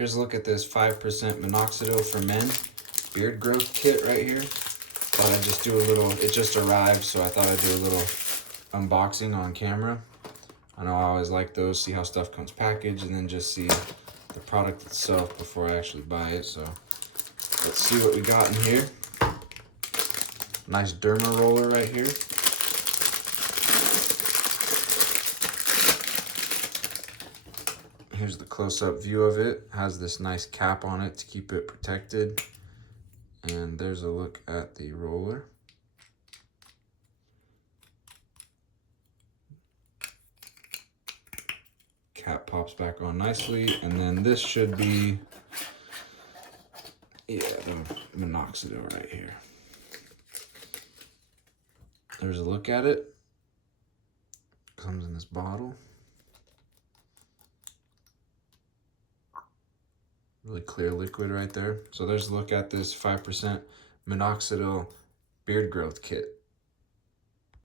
Here's a look at this 5% Minoxidil for Men beard growth kit right here. Thought I'd just do a little, it just arrived, so I thought I'd do a little unboxing on camera. I know I always like those, see how stuff comes packaged, and then just see the product itself before I actually buy it. So let's see what we got in here. Nice derma roller right here. Here's the close-up view of it. Has this nice cap on it to keep it protected. And there's a look at the roller. Cap pops back on nicely, and then this should be, yeah, the Minoxidil right here. There's a look at it. Comes in this bottle. Really clear liquid right there. So there's a look at this 5% Minoxidil beard growth kit.